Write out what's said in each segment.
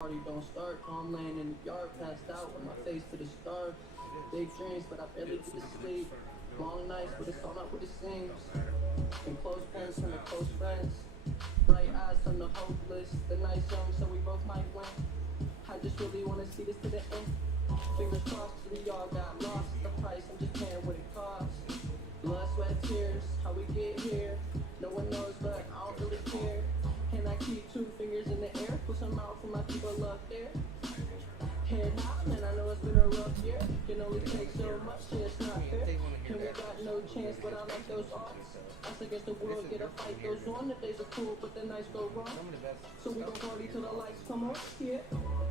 Party don't start, I'm laying in the yard, passed out with my face to the stars. Big dreams, but I barely get to sleep. Long nights, but it's all not what it seems. From close friends turn to close friends. Bright eyes turn to hopeless. The night's young, so we both might win. I just really wanna see this to the end. Fingers crossed, we all got lost. The price, I'm just paying what it costs. Blood, sweat, tears, how we get here. No one knows, but I don't really care. Can I keep 2 fingers in the air? Put some out for my people up there. Head high, man, I know it's been a rough year. Can only take so much, yeah, it's not fair. And we got no chance, but I like those odds. Us against the world, get a fight goes on. The days are cool, but the nights go wrong. So we gon' party till the lights come on, yeah.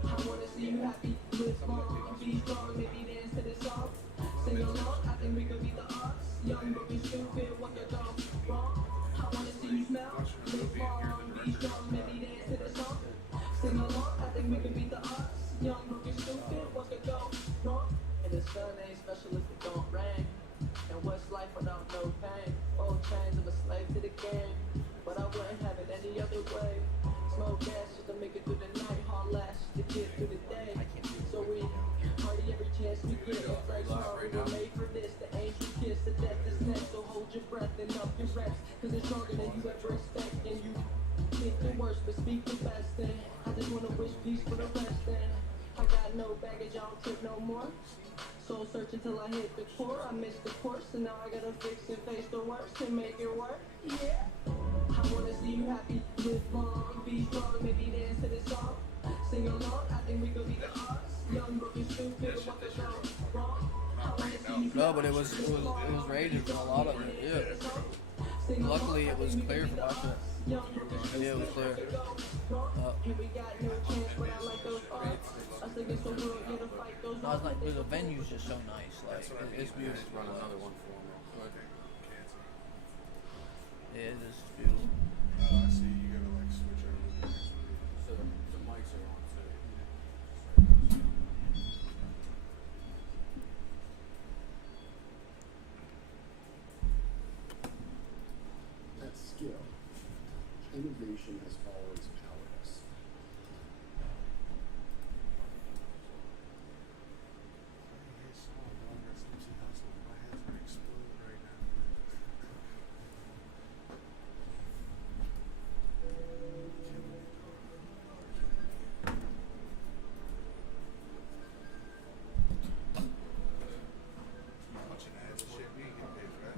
I wanna see you happy, live long, be strong, maybe dance to this song. Sing along, I think we could be the odds. Young, but we stupid, what could go wrong? I wanna see you smile, live long, be strong, maybe dance to this song. Sing along, I think we could beat the odds. Young, but we stupid, what could go wrong? And the sun ain't special if it don't rain. And what's life without no pain? Old chains, I'm a slave to the game, but I wouldn't have it any other way. Smoke gas just to make it through the night, hard last just to get through the day. So we party every chance we get. It's like sorry, we were made for this. The angel kiss, the death is next. So hold your breath and up your reps, cause it's stronger than you ever expect. And you think the worst, but speak the best. And I just wanna wish peace for the rest. And I got no baggage, I don't trip no more. Soul searching till I hit the core. I missed the course, and now I gotta fix and face the worst and make it work. Yeah. I wanna see you happy, live long, be strong, maybe dance to this song. Sing along, I think we could be the odds. Young, broken, stupid, what the hell wrong? I wanna see you No, but it was rated for a lot of it. Yeah. Luckily, it was clear for my shit. Yeah, it was clear. I was like, the venue's just so nice. Like, it's beautiful. Run another one for me. Yeah, this is beautiful. I see you gotta like switch over the next video. So the mics are on too. At skill, innovation has always powered us. My hands are exploding right now. Watching ads and shit, we ain't getting paid for that.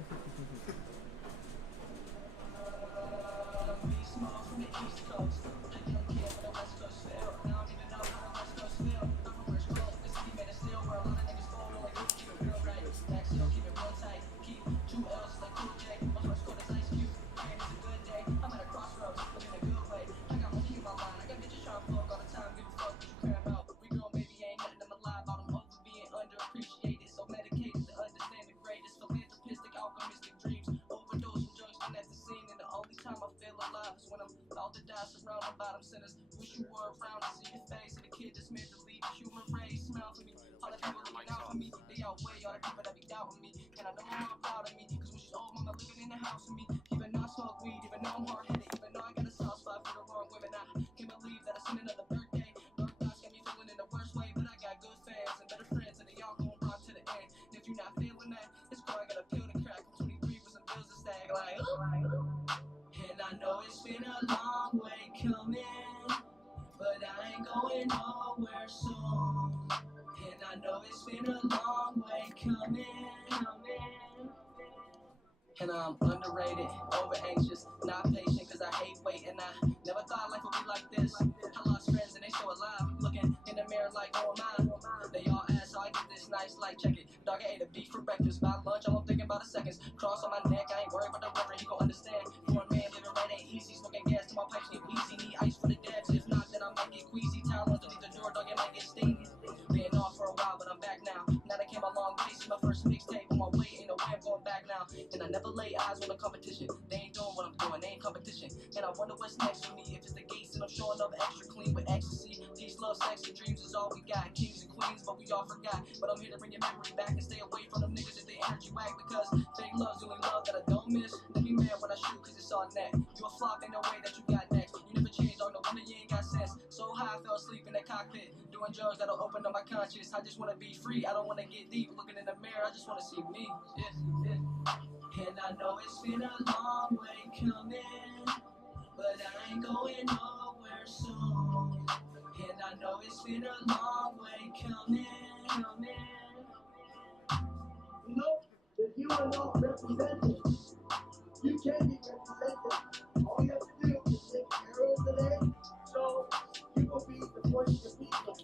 Surrounded by them sinners. Wish you were around to see your face. And the kid that's meant to lead the human race. Smile for me. All the people looking out for me. They outweigh all the people that be doubting me. And I know my mom proud of me. Cause when she's old, mama living in the house with me. Even though I smoke weed, even though I'm hard headed, even though I got a soft spot for the wrong women. I can't believe that I seen another birthday. Dark thoughts got me feeling in the worst way. But I got good fans and better friends. And they all gon' rock to the end. And if you're not feeling that, it's cool. I got a pill to crack. I'm 23 with some bills to stack. Like, and I know it's been a long way coming, but I ain't going nowhere soon. And I know it's been a long way coming. And I'm underrated, over anxious, not patient, cause I hate waiting. I never thought life would be like this. I lost friends and they so alive, looking in the mirror like, oh am I? They all ask how I get this nice light, check it. Dog, I ate a beef for breakfast, by lunch I'm thinking about the seconds. Cross on my neck, I ain't worried about the river, he gon' understand. For a man living right ain't easy, smoking gas till my pipes get wheezy. Need ice for the devs, if not then I might get queasy. Towel underneath the door, dog, it might get steamy. Been off for a while, but I'm back now. Now I came a long way, see my first mixtape on my way, ain't no way I'm going back now. And I never lay eyes on the competition, they ain't doing what I'm doing, they ain't competition. And I wonder what's next for me, if it's the gates and I'm showing up extra clean with ecstasy. Peace, love, sex, and dreams is all we got. Kings and queens, but we all forgot. But I'm here to bring your memory back and stay away from them niggas if they energy whack. Because fake love's the only love that I don't miss. Let me mad when I shoot cause it's all net. You a flop, ain't no way that you got next. You never changed, dog, no wonder you ain't got sense. So high I fell asleep in that cockpit, doing drugs that'll open up my conscience. I just wanna be free, I don't wanna get deep. Looking in the mirror, I just wanna see me. Yeah. And I know it's been a long way coming, but I ain't going nowhere soon. And I know it's been a long way coming. No, if you are not represented, you can't be represented. All you have to do is take care of today, so you will be the voice of the people.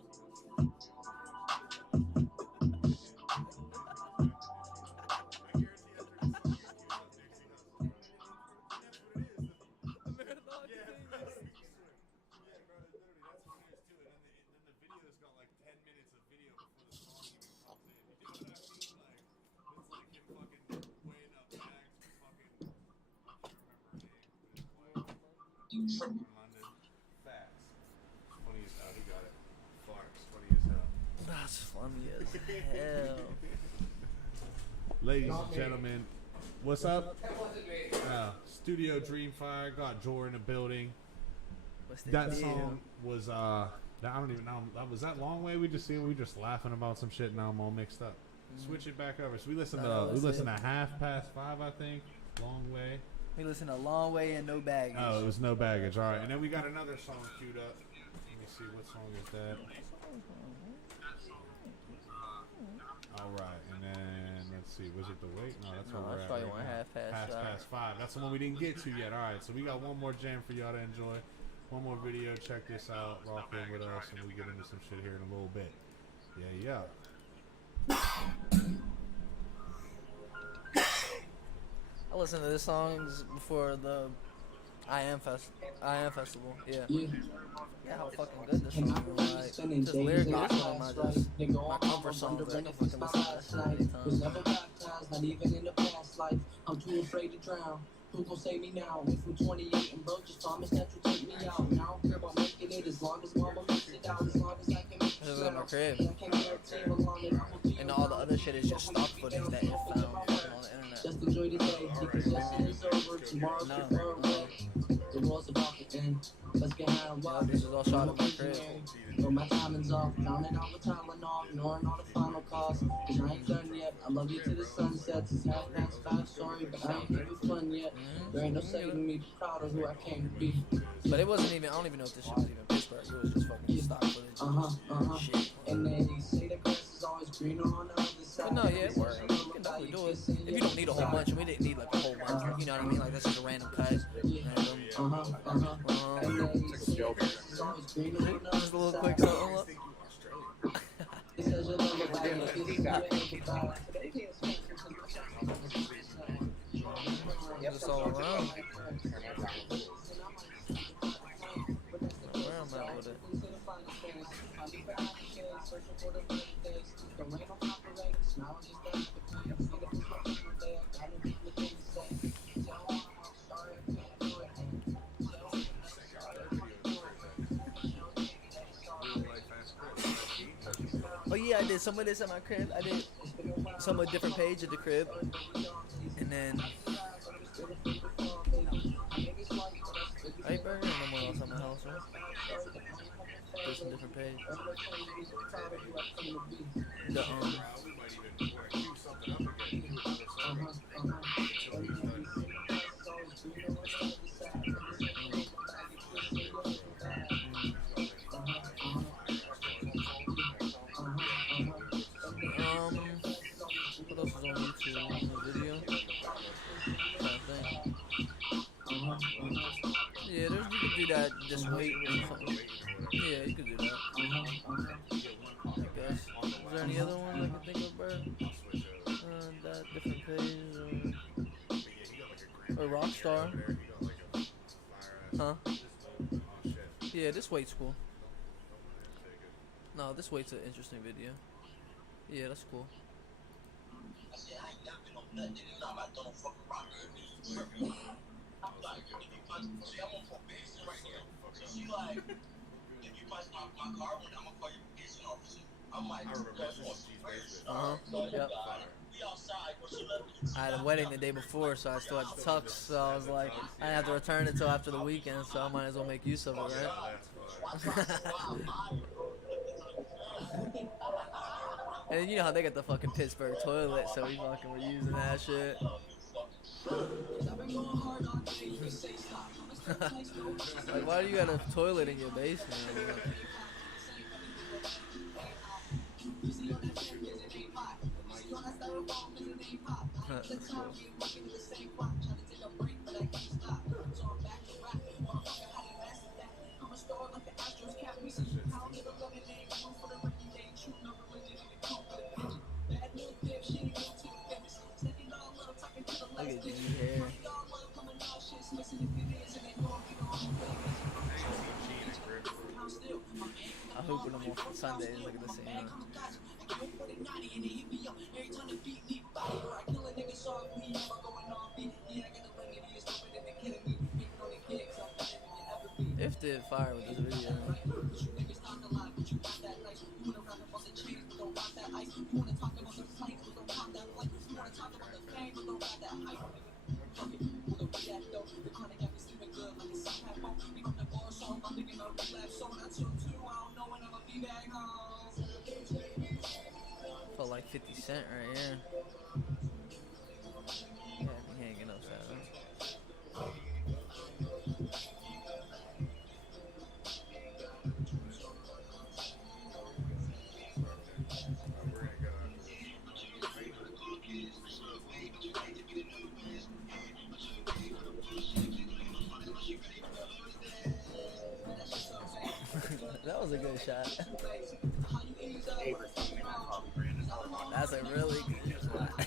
London. Facts. Funny as hell. He got it. Farts. Funny as hell. That's funny as hell. Ladies and gentlemen, what's up? Studio Dreamfire got Jor in the building. That song was I don't even know. Was that Long Way we just laughing about some shit. Now I'm all mixed up. Switch it back over. So we listened to Half Past 5, I think. Long Way. We listened to Long Way and No Baggage. Oh, it was No Baggage. All right, and then we got another song queued up. Let me see, what song is that? All right, and then let's see, was it The Wait? No, that's what we're at. Probably Right one now. Half Past 5. That's the one we didn't get to yet. All right, so we got one more jam for y'all to enjoy. One more video. Check this out. Rock in with us, and we get into some shit here in a little bit. Yeah. I listened to this songs before the I Am Festival. Yeah. Yeah, how fucking good this song is. Like, just lyrically, this is one of my comfort songs. I can fucking listen to this song anytime. Was never baptized, not even in the past life. I'm too afraid to drown. Who gon' save me now? Went from 28 and broke, just promised that you'll take me out. Now I don't care about making it as long as mama makes it out. As long as I can make it. This is in my crib. I can't guarantee how long it will be. And all the other shit is just stock footage that you found fucking on the internet. Just enjoy the day, because yesterday's over, tomorrow's too far away. The world's about to end. Let's get high and rock. This is all shot at my crib. But my timing's off, drowning out with Tylenol, ignoring all the final calls. Cause I ain't done yet. I love you to the sunsets. It's 5:30, sorry, but I ain't give you fun yet. There ain't no saving me, proud of who I came to be. But it wasn't even, I don't even know if this shit was even Pittsburgh. It was just fucking stock footage. Shit. And they say the grass is always greener on the other side. But no, yeah, it worked. You can definitely do it. If you don't need a whole bunch, and we didn't need like a whole bunch. You know what I mean? Like, that's just a random cut. Random. Just a little quick something. Just all around. Where am I with it? Oh yeah, I did some of this at my crib. I did some of a different page at the crib, and then I ain't burning no more else at my house, right? There's some different page. The what else is on YouTube? The video? Yeah, you could do that. Just wait or something. Yeah, you could do that. I guess. Is there any other one I can think of, bro? That different page or Rockstar? Huh? Yeah, this wait's cool. No, this wait's an interesting video. Yeah, that's cool. Yep. I had a wedding the day before, so I still had the tux, so I was like, I didn't have to return it until after the weekend, so I might as well make use of it, right? And you know how they got the fucking Pittsburgh toilet, so we fucking were using that shit. Like, why do you got a toilet in your basement? Look at G hair. I hope when I'm off on Sundays, look at the same. If did fire with this video. Felt like 50 Cent right here. Yeah, be hanging upside. That was a good shot. That's a really good shot.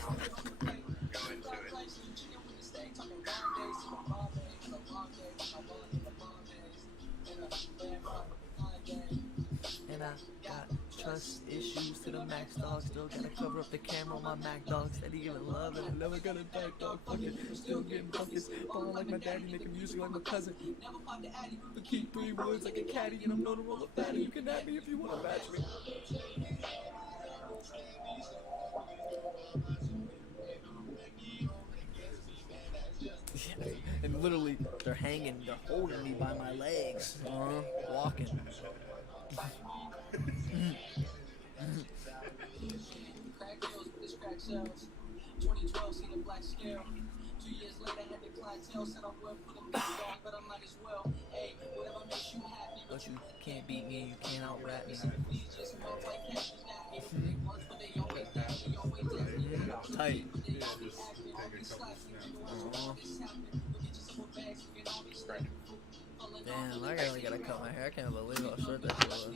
And I got trust issues to the max, dog. Still gotta cover up the camera on my Mac, dog. Steady giving love and I never gonna back, dog. Fuck it, still getting buckets. Falling like my daddy, making music like my cousin. But keep 3 words like a caddy, and I'm known to roll a fatty. You can have me if you wanna batch me. Yeah, and literally, they're hanging, they're holding me by my legs, walking. But you can't beat me, you can't out-rap me. Tight. Damn, I really gotta cut my hair. I can't believe how short that shit was.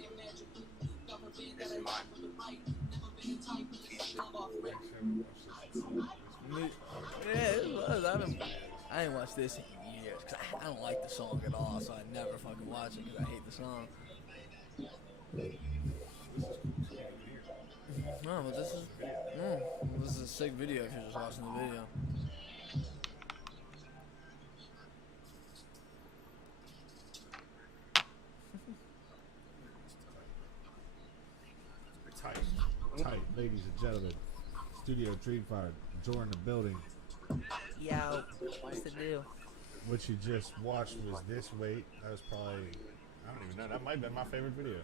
Yeah, it was. I ain't watched this in years because I don't like the song at all, so I never fucking watch it because I hate the song. No, but this is a sick video if you're just watching the video. Tight, ladies and gentlemen. Studio Dreamfire, Jordan the building. Yo, what's the deal? What you just watched was This Weight. That was probably, I don't even know, that might have been my favorite video.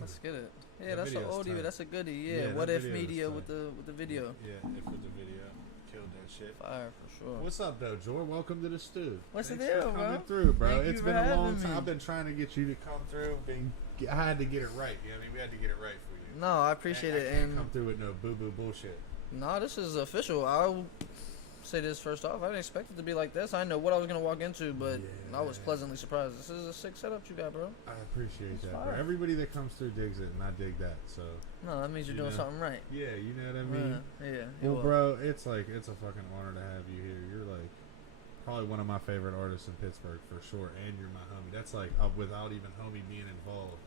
Let's get it. Yeah, The that's an video's oldie, but tight. that's a goodie. Yeah, Yeah, that What If video is Media tight. with the video. Yeah, if with the video. Killed that shit. Fire for sure. What's up, though, Jordan? Welcome to the stew. What's the Thanks deal, for coming bro? through, bro. Thank you It's for been a long having time. me. I've been trying to get you to come through. I had to get it right. You know what I mean? We had to get it right for you. No, I appreciate it. I can't And come through with no boo-boo bullshit. no, this is official. I'll say this first off. I didn't expect it to be like this. I know what I was gonna walk into, but I was pleasantly surprised. This is a sick setup you got, bro. I appreciate that, fire. bro. Everybody that comes through digs it, and I dig that. So No, that means you're You doing know? something right. yeah, you know what I mean. Yeah. Well, will. bro, it's a fucking honor to have you here. You're like probably one of my favorite artists in Pittsburgh for sure, and you're my homie. That's like without even homie being involved,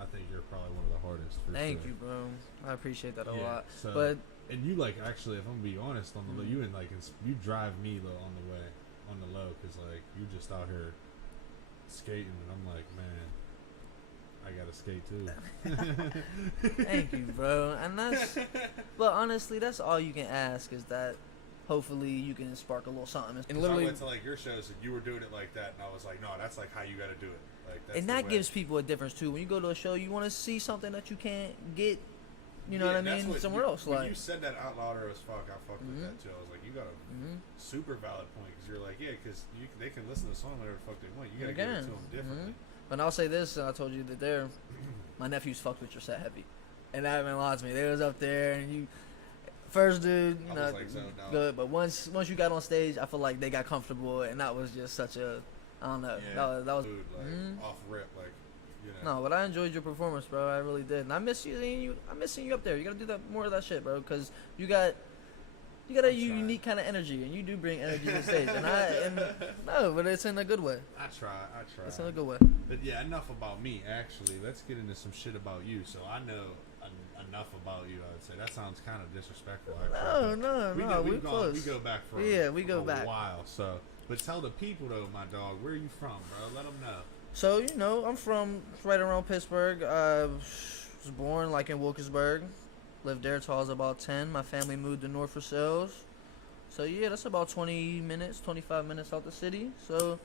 I think you're probably one of the hardest. For Thank sure. you, bro. I appreciate that a Yeah, lot. so- But And you like actually, if I'm gonna be honest, on the low, you and like you drive me low on the way on the low, cause like you just out here skating, and I'm like, man, I gotta skate too. thank you, bro. And that's, but honestly, that's all you can ask is that hopefully you can spark a little something. And 'Cause I literally, went to like your shows and you were doing it like that, and I was like, no, that's like how you gotta do it. Like that's and the that way. gives people a difference too. When you go to a show, you want to see something that you can't get you know what I that's mean, somewhere else. When Like, you said that out louder as fuck, I fucked with that too. I was like, you got a super valid point because you're like, yeah, because they can listen to the song whatever the fuck they want. You gotta give it to them differently. But I'll say this, and I told you that there, my nephews fucked with your set heavy, and that meant a lot to me. They was up there, and you, first dude, you I know, was like zoned out. good. But once you got on stage, I feel like they got comfortable, and that was just such a, I don't know, Yeah, that was. food, like, off rip, like, you know. No, but I enjoyed your performance, bro. I really did, and I miss you. I miss seeing you up there. You gotta do that more of that shit, bro, because you got a unique kind of energy, and you do bring energy to the stage. No, but it's in a good way. I try. It's in a good way. But yeah, enough about me. Actually, let's get into some shit about you. So I know enough about you. I would say that sounds kind of disrespectful. Actually. No, we're close. We go back for a while. So, but tell the people though, my dog, where are you from, bro? Let them know. So I'm from right around Pittsburgh. I was born like in Wilkesburg. Lived there till I was about 10. My family moved to North Versailles. So yeah, that's about 25 minutes out the city. So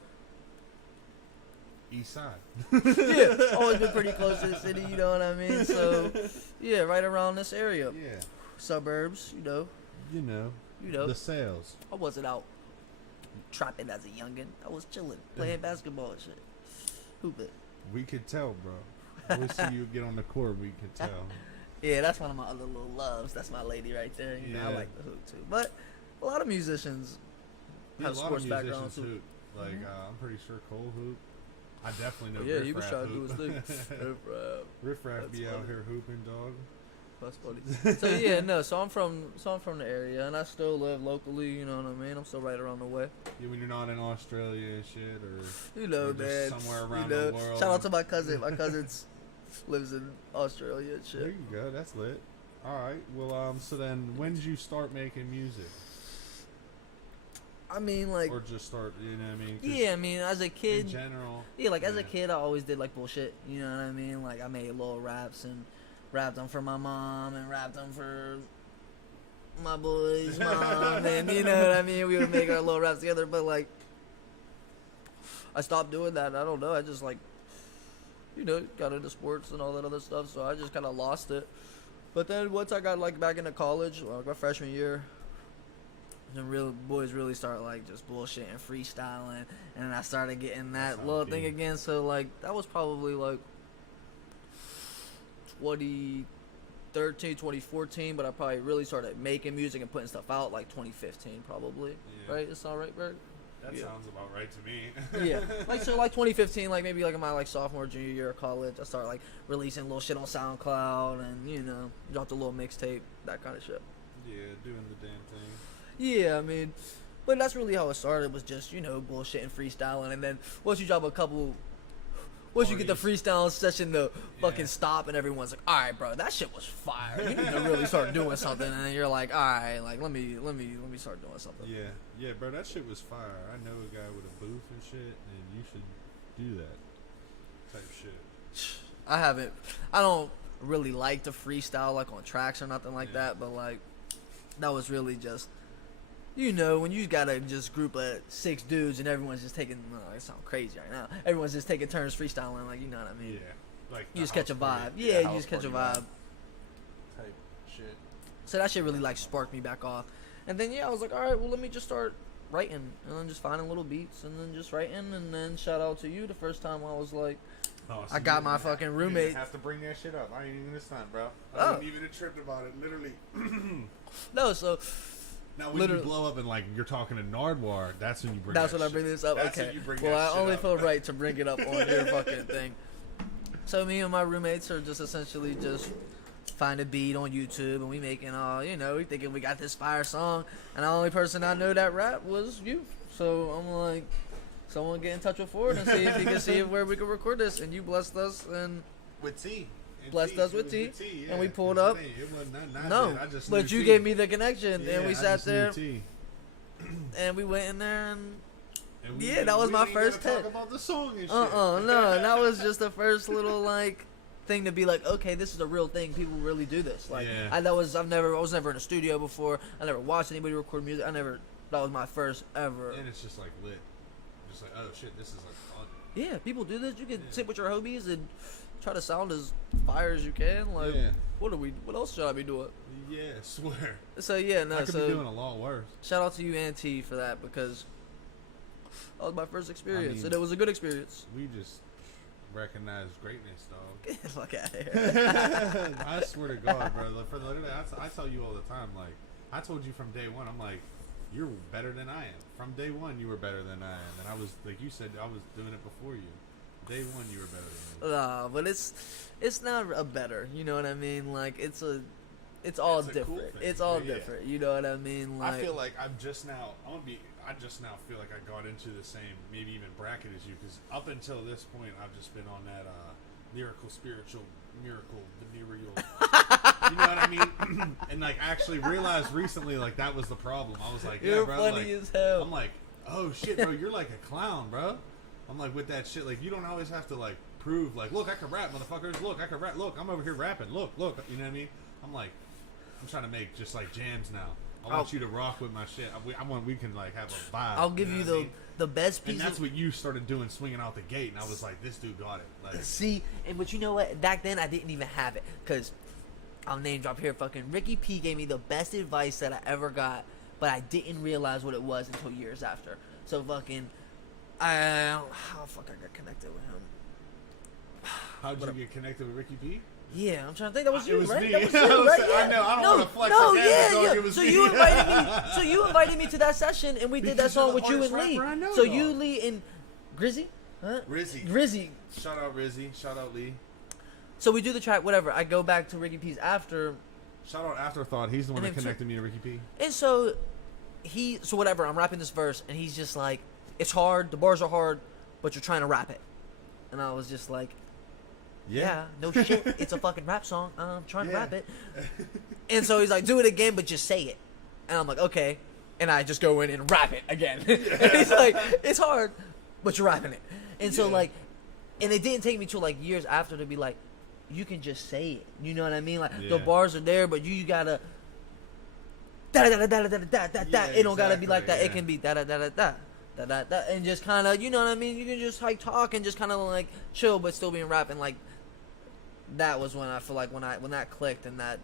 East side. yeah, always been pretty close to the city, you know what I mean? So yeah, right around this area. Yeah. Suburbs, you know. You know. The sales. I wasn't out trapping as a youngin'. I was chilling, playing basketball and shit. Hooping. We could tell, bro. We see you get on the court, we could tell. Yeah, that's one of my other little loves. That's my lady right there. You know, I like the hoop too. But a lot of musicians have sports backgrounds too. Like I'm pretty sure Cole hoop. I definitely know. Yeah, he was trying to do his thing. Riff Raff be out here hooping, dog. That's funny. So yeah, no. So I'm from the area, and I still live locally. You know what I mean? I'm still right around the way. Yeah, when you're not in Australia and shit, or you know, or man, somewhere around the world. Shout out to my cousin. My cousin's lives in Australia and shit. There you go. That's lit. All right. Well, so then, when did you start making music? I mean, like, or just start, you know what I mean? Yeah, I mean, as a kid, in general. Yeah, like as a kid, I always did like bullshit. You know what I mean? Like I made little raps and rapped them for my mom and rapped them for my boy's mom, and you know what I mean. We would make our little raps together, but like, I stopped doing that. I don't know. I just like, you know, got into sports and all that other stuff, so I just kind of lost it. But then once I got like back into college, like my freshman year. The real boys really started like just bullshitting, freestyling, and I started getting that little thing again. So like that was probably like 2013, 2014, but I probably really started making music and putting stuff out like 2015 probably. Yeah. Right? It's all right, Bert? That sounds about right to me. Yeah. Like so like 2015, like maybe like in my like sophomore, junior year of college, I started like releasing little shit on SoundCloud and, you know, dropped a little mixtape, that kind of shit. Yeah, doing the damn thing. Yeah, I mean, but that's really how it started, was just, you know, bullshit and freestyling. And then once you drop a couple, once you get the freestyle session to fucking stop, and everyone's like, all right, bro, that shit was fire. You need to really start doing something. And then you're like, all right, like let me start doing something. Yeah, bro, that shit was fire. I know a guy with a booth and shit, and you should do that type shit. I don't really like to freestyle like on tracks or nothing like that, but like that was really just, you know, when you got a just group of 6 dudes and everyone's just taking, it sounds crazy right now. Everyone's just taking turns freestyling, like, you know what I mean? Yeah. Like you just catch a vibe. Yeah, you just catch a vibe. Type shit. So that shit really, like, sparked me back off. And then, I was like, all right, well, let me just start writing. And then just finding little beats and then just writing. And then shout out to you the first time I was like, so I got my fucking roommate. You have to bring that shit up. I ain't even this time, bro. I wasn't even tripped about it, literally. No, so... Now, when you blow up and like you're talking to Nardwuar, that's when you bring. That's when I bring this up. That's okay. When you bring well, that I only up. feel right to bring it up on your fucking thing. So me and my roommates are just essentially just find a beat on YouTube and we making all, you know, we thinking we got this fire song, and the only person I know that rap was you. So I'm like, someone get in touch with Ford and see if he can see where we can record this, and you blessed us and with T. Blessed us with T, yeah, and we pulled up. It wasn't not no, I just but you T. gave me the connection, and we sat there, and we went in there, and that was my first talk about the song and shit. No, that was just the first little like thing to be like, okay, this is a real thing. People really do this. Like, I was never in a studio before. I never watched anybody record music. That was my first ever. And it's just like lit, just like, oh shit, this is like fun. Yeah, people do this. You can sit with your homies and try to sound as fire as you can. Like, Yeah. what else should I be doing? Yeah, swear. So yeah, no. I could So be doing a lot worse. shout out to you and T for that, because that was my first experience, mean- and it was a good experience. We just recognize greatness, dog. Get the fuck out of here. I swear to God, bro. For literally, I tell you all the time. Like, I told you from day one. I'm like, you're better than I am. From day one, you were better than I am, and I was like you said, I was doing it before you. Day one, you were better than me. Nah, but it's not a better. You know what I mean? Like it's all It's a cool different. thing, it's all yeah. different. You know what I mean? Like I feel like I just now feel like I got into the same, maybe even bracket as you, because up until this point, I've just been on that lyrical, spiritual, miracle, venereal. You know what I mean? And like, I actually realized recently, like that was the problem. I was like, yeah, you're bro. funny Like, as hell. I'm like, oh shit, bro, you're like a clown, bro. I'm like, with that shit, like you don't always have to like prove, like, look, I can rap, motherfuckers. Look, I can rap. Look, I'm over here rapping. Look, you know what I mean? I'm like, I'm trying to make just like jams now. I want you to rock with my shit. I want we can like have a vibe. I'll give know you what I the mean? the best And piece that's of. what you started doing, swinging out the gate, and I was like, this dude got it. Like, See, but you know what? Back then I didn't even have it, because I'll name drop here. Fucking Ricky P gave me the best advice that I ever got, but I didn't realize what it was until years after. So fucking, how fuck I got connected with him. how'd you get connected with Ricky P? Yeah, I'm trying to think. That was you, It was right? me. That was I you, was right? saying, Yeah. I know, I don't no, wanna flex no, again, yeah, but dog, yeah. it was So me. you invited me. So you invited me to that session, and we did that Because you're song the with you and hardest Lee. rapper I know, So dog. you, Lee, and Grizzy, huh? Grizzy. Shout out Rizzy. Shout out Lee. So we do the track, whatever. I go back to Ricky P's after. Shout out Afterthought. He's the one And that then connected me to Ricky P. And so whatever, I'm rapping this verse, and he's just like, it's hard, the bars are hard, but you're trying to rap it. And I was just like, yeah, no shit, it's a fucking rap song, I'm trying to Yeah. rap it. And so he's like, do it again, but just say it. And I'm like, okay. And I just go in and rap it again. And he's like, it's hard, but you're rapping it. And so Yeah. like, and it didn't take me till like years after to be like, you can just say it. You know what I mean? Like the Yeah. bars are there, but you gotta da da da da da da da da da. Yeah, It don't gotta be exactly, like that. It yeah. can be da da da da da da da da, and just kind of, you know what I mean? You can just like talk and just kind of like chill, but still being rapping. Like that was when I feel like when that clicked and that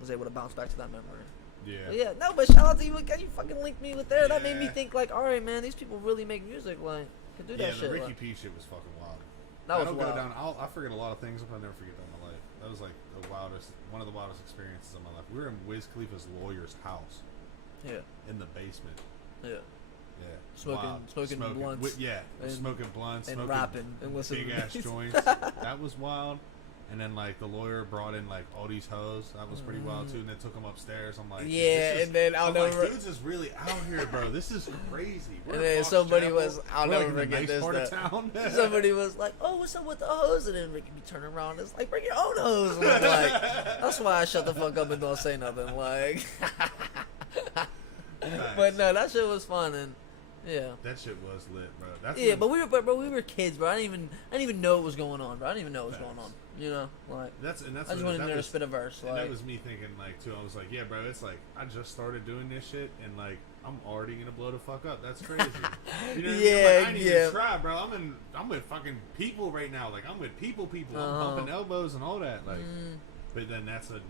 was able to bounce back to that memory. Yeah. But yeah, no, but shout out to you again. You fucking linked me with there. That made me Yeah. think like, all right, man, these people really make music. Like, can do that Yeah, shit. the Ricky like, P shit was fucking wild. that I was don't wild. go down. I forget a lot of things, but I'll never forget that in my life. That was like one of the wildest experiences of my life. We were in Wiz Khalifa's lawyer's house Yeah, in the basement. yeah. Yeah, Smoking- wild. smoking blunts and smoking blunts, and smoking rapping and listening big to ass music. joints. That was wild. And then like the lawyer brought in like all these hoes. That was pretty wild too. And then took them upstairs. I'm like, dude, Yeah, this is, and then I'll I'm never- like, dudes is really out here, bro. This is crazy. We're And in then Fox somebody Chapel. was- I'll We're, like, never in the forget nice this, part of though. town. Somebody was like, "Oh, what's up with the hose?" And then Ricky be turning around and it's like, "Bring your own hose." And I'm like, that's why I shut the fuck up and don't say nothing. Like, but no, that shit was fun and yeah. That shit was lit, bro. That's Yeah, when- but we were kids, bro. I didn't even know what was going on, bro. I didn't even know what was going on. You know, like that's I just what- went in that there to was- spit a verse. And Like, that was me thinking, like, too. I was like, yeah, bro, it's like, I just started doing this shit, and, like, I'm already gonna blow the fuck up. That's crazy. You know what I mean? Yeah, Like, I didn't yeah. even try, bro. I'm with fucking people right now. Like, I'm with people. I'm Uh-huh. bumping elbows and all that. Like, but then that's when,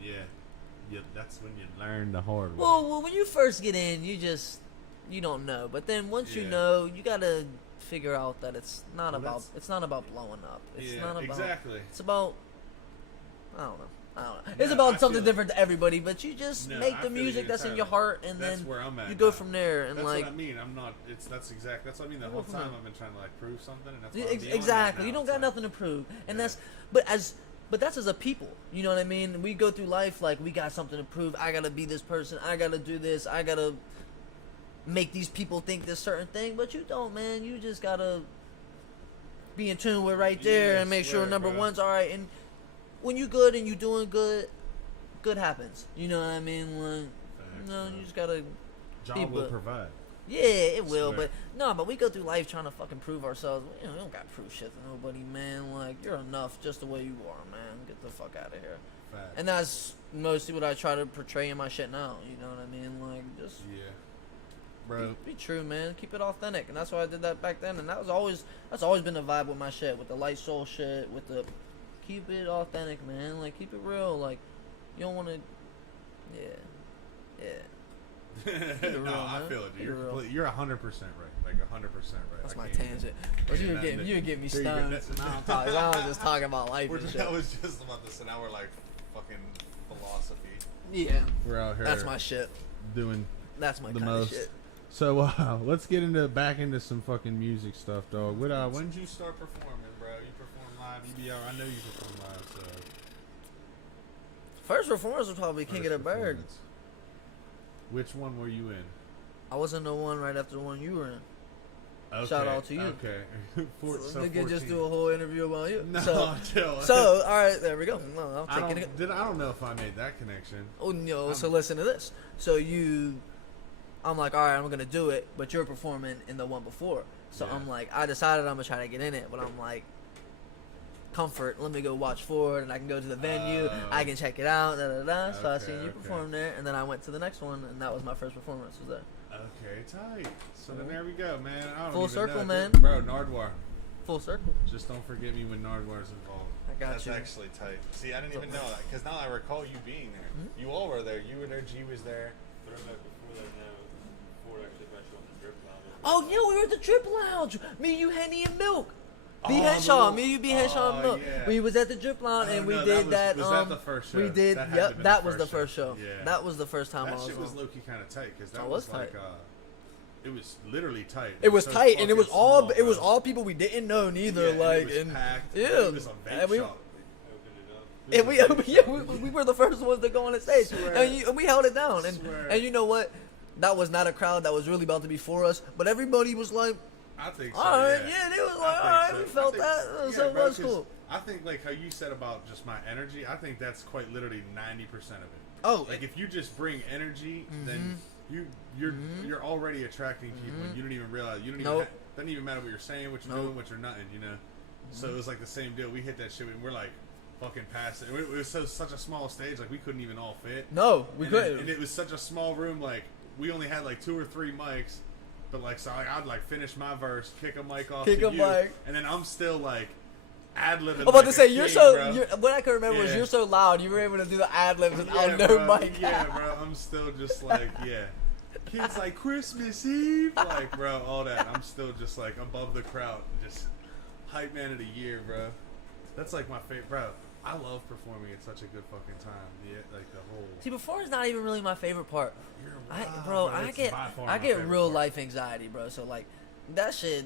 that's when you learn the hard way. well, when you first get in, you don't know. But then once you Yeah. know, you gotta figure out that it's not Well, about blowing up. It's yeah, not about exactly. It's about I don't know. It's No, about I something feel it. different to everybody, but you just No, make I the feel you music that's in your entirely. heart, and That's then where I'm at you go now. from there. And That's like, what I mean. I'm not. That's what I mean. The whole from there. time I've been trying to like prove something, and that's Yeah, why I'm beyond exactly. that You now. don't It's got like- nothing to prove, and Yeah. but that's as a people. You know what I mean? We go through life like we got something to prove. I gotta be this person. I gotta do this. I gotta make these people think this certain thing. But you don't, man. You just gotta be in tune with right there Yeah, and make sure swear, number bro. one's all right. And when you good and you doing good, good happens. You know what I mean? Like, Facts, you know, bro. you just gotta. John will but- provide. Yeah, it will, Swear. but no, but we go through life trying to fucking prove ourselves. We don't gotta prove shit to nobody, man. Like, you're enough just the way you are, man. Get the fuck out of here. Facts. And that's mostly what I try to portray in my shit now. You know what I mean? Like, just Yeah, bro. be true, man. Keep it authentic, and that's why I did that back then. And that's always been the vibe with my shit, with the light soul shit, with the keep it authentic, man. Like, keep it real. Like, you don't want to. Yeah. No, real, I man. feel it. Keep it real. You're 100% right. Like 100% right. That's I my can't even- tangent. But you would get me There you go. stoned. That's- I was just talking about life We're and that shit. was just about this, and now we're like fucking philosophy. Yeah. We're out here. That's my shit. doing That's my the kind most. of shit. So let's get back into some fucking music stuff, dog. When did you start performing, bro? You perform live. You be out. I know you perform live. So First performance was probably King of the First Bird. performance. Which one were you in? I wasn't the one right after the one you were in. Okay, Shout out to you. Okay. So we could just do a whole interview about you. No, So, chill. all right, there we go. No, I I'm taking it. don't know if I made that connection. Oh no! So listen to this. So I'm like, all right, I'm gonna do it, but you're performing in the one before. So Yeah. I'm like, I decided I'm gonna try to get in it, but I'm like, comfort. Let me go watch Ford, and I can go to the venue. I can check it out. Da da da. So I Okay, seen you okay. perform there, and then I went to the next one, and that was my first performance. Was there? Okay, tight. So then there we go, man. I don't Full even circle, know. man. Bro, Nardwar. Full circle. Just don't forget me when Nardwar's involved. I got That's you. actually tight. See, I didn't even know that because now I recall you being there. Mm-hmm. You all were there. You were there. G was there. Throwback before that now, Ford actually met you on the drip lounge. Oh yeah, we were at the Drip Lounge. Me, you, Henny, and Milk. B Oh, Henshaw, the me, you, B Henshaw, and oh, Milk. yeah. We was at the Drip Lounge, Oh, and we no, did that. was that the first show? We did. That had to Yep, have been that the was the first show. Yeah. That was the first time I That was shit was on. low key kind of tight because that It was was like tight. it was literally tight. It was so tight, and it was fucking all small, it was bro. all people we didn't know neither. Yeah, like, and it was packed. yeah, It was a vape and we, shop. and we were the first ones to go on the stage, Swear. and we held it down. Swear. And you know what? That was not a crowd that was really about to be for us, but everybody was like, I think so. all right, yeah. yeah, they was I like, think all right, so. we felt I think- that, yeah, so it bro, was 'cause cool. I think like how you said about just my energy. I think that's quite literally 90% of it. Oh, Like if you just bring energy, then you're already attracting people. And you don't even realize. You don't even. Nope. Doesn't even matter what you're saying, what you're Nope. doing, what you're nothing. You know. So it was like the same deal. We hit that shit and we're like fucking past it. It was such a small stage. Like we couldn't even all fit. no, we And then- couldn't. and it was such a small room. Like we only had like 2 or 3 mics. But like so, I'd like finish my verse, kick a mic off Kick to a you, mic. and then I'm still like ad-libbing. I'm about like to a say you're king, so. bro. What I can remember was Yeah. you're so loud. You were able to do the ad libs without no bro. mic. Yeah, bro. I'm still just like, yeah. Kids like Christmas Eve, like, bro, all that. I'm still just like above the crowd, just hype man of the year, bro. That's like my favorite, bro. I love performing. It's such a good fucking time. Yeah, like the whole. See, before is not even really my favorite part. You're I wild, it's by far my get favorite real part. life anxiety, bro. So like that shit.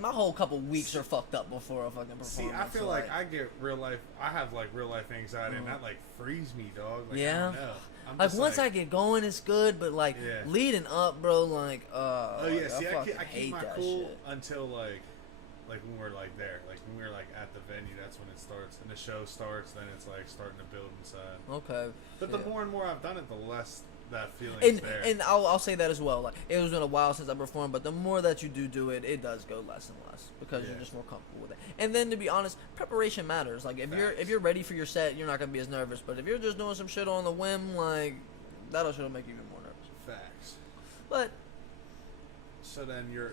My whole couple weeks are fucked up before a fucking performance. See, I feel so, like I get real life. I have like real life anxiety, and that like frees me, dog. Like, I Yeah. don't know. I'm like just once I get going, it's good, but like Yeah. leading up, bro, like Oh yeah, see, I fucking keep hate my that cool shit. until like when we're like there, like when we're like at the venue. That's when it starts, and the show starts. Then it's like starting to build inside. Okay. But the yeah. more and more I've done it, the less that feeling's And there. and I'll say that as well. Like it was been a while since I performed, but the more that you do it, it does go less and less because you're Yeah. just more comfortable with it. And then to be honest, preparation matters. Like if Facts. you're ready for your set, you're not gonna be as nervous. But if you're just doing some shit on the whim, like that'll make you even more nervous. Facts. But So then your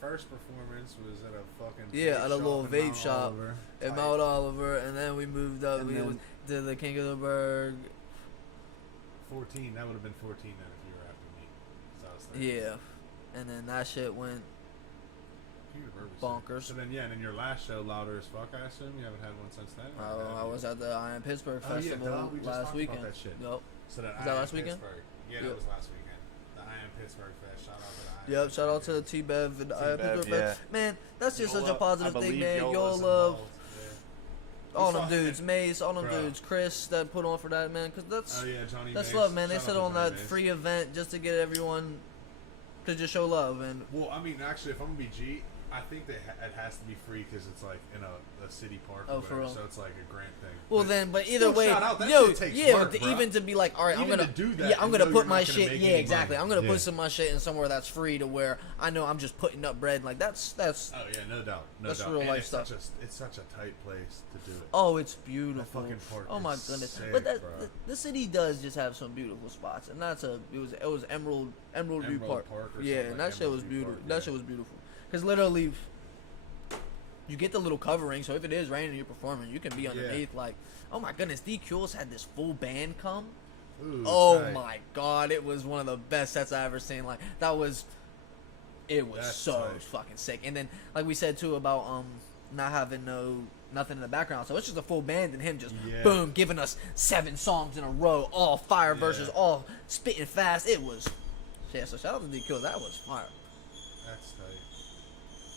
first performance was at a fucking yeah, vape at a little shop in vape Mount shop Oliver. at Tight. Mount Oliver, and then we moved up. And We then- went to the King of the Berg. 14. That would have been 14 then if you were after me. 'Cause I was there. Yeah, and then that shit went King of the Bird was bonkers. sick. So then, yeah, and then your last show, Louder as Fuck, I assume? You haven't had one since then? Or have I you? was at the Iron Pittsburgh Oh, yeah, Festival duh, we just last talked weekend. about that shit. Yup. So that Was that last weekend? Pittsburgh. Yeah, Yep. that was last weekend. The I Am Pittsburgh Fest. Shout out to the I Am Yep, shout out to Pittsburgh. T-Bev and Iron T-Bev, Pittsburgh. yeah. Man, that's just such a Yola, positive I thing, believe man. Yola's Y'all Was love involved, yeah. all We them saw him dudes, in- Mace, all them Bro. dudes, Chris, that put on for that, man. Cause that's Oh, yeah, Johnny that's Mace. love, man. They Shout sit out on to Johnny that Mace. free event just to get everyone to just show love and. Well, I mean, actually, if I'm gonna be G, I think that it has to be free because it's like in a city park Oh, or for whatever, real? so it's like a grant thing. Well then, but either still way, shout out, that yo, shit takes yeah, work, but bro. even to be like, all right, I'm Even gonna to do that yeah, I'm and gonna know put you're my not gonna shit, make yeah, any exactly. money. I'm gonna Yeah. put some of my shit in somewhere that's free to where I know I'm just putting up bread. Like that's Oh yeah, no doubt, no That's doubt. real And life it's stuff. It's such a tight place to do it. oh, it's beautiful. fucking park Oh my is goodness, sick, but that bro. the city does just have some beautiful spots, and it was Emerald View Emerald Park. Park or Yeah, something and like that shit was Emerald View beautiful. Park, That yeah. shit was beautiful. Cause literally, You get the little covering, so if it is raining and you're performing, you can be underneath. Like, oh my goodness, D-Kules had this full band come. Ooh, Oh tight. my god, it was one of the best sets I ever seen. Like, it was That's so tight. fucking sick. And then, like we said too about not having nothing in the background, so it's just a full band and him just boom giving us 7 songs in a row, all fire verses, all spitting fast. It was so shout out to D-Kules, that was fire. That's tight.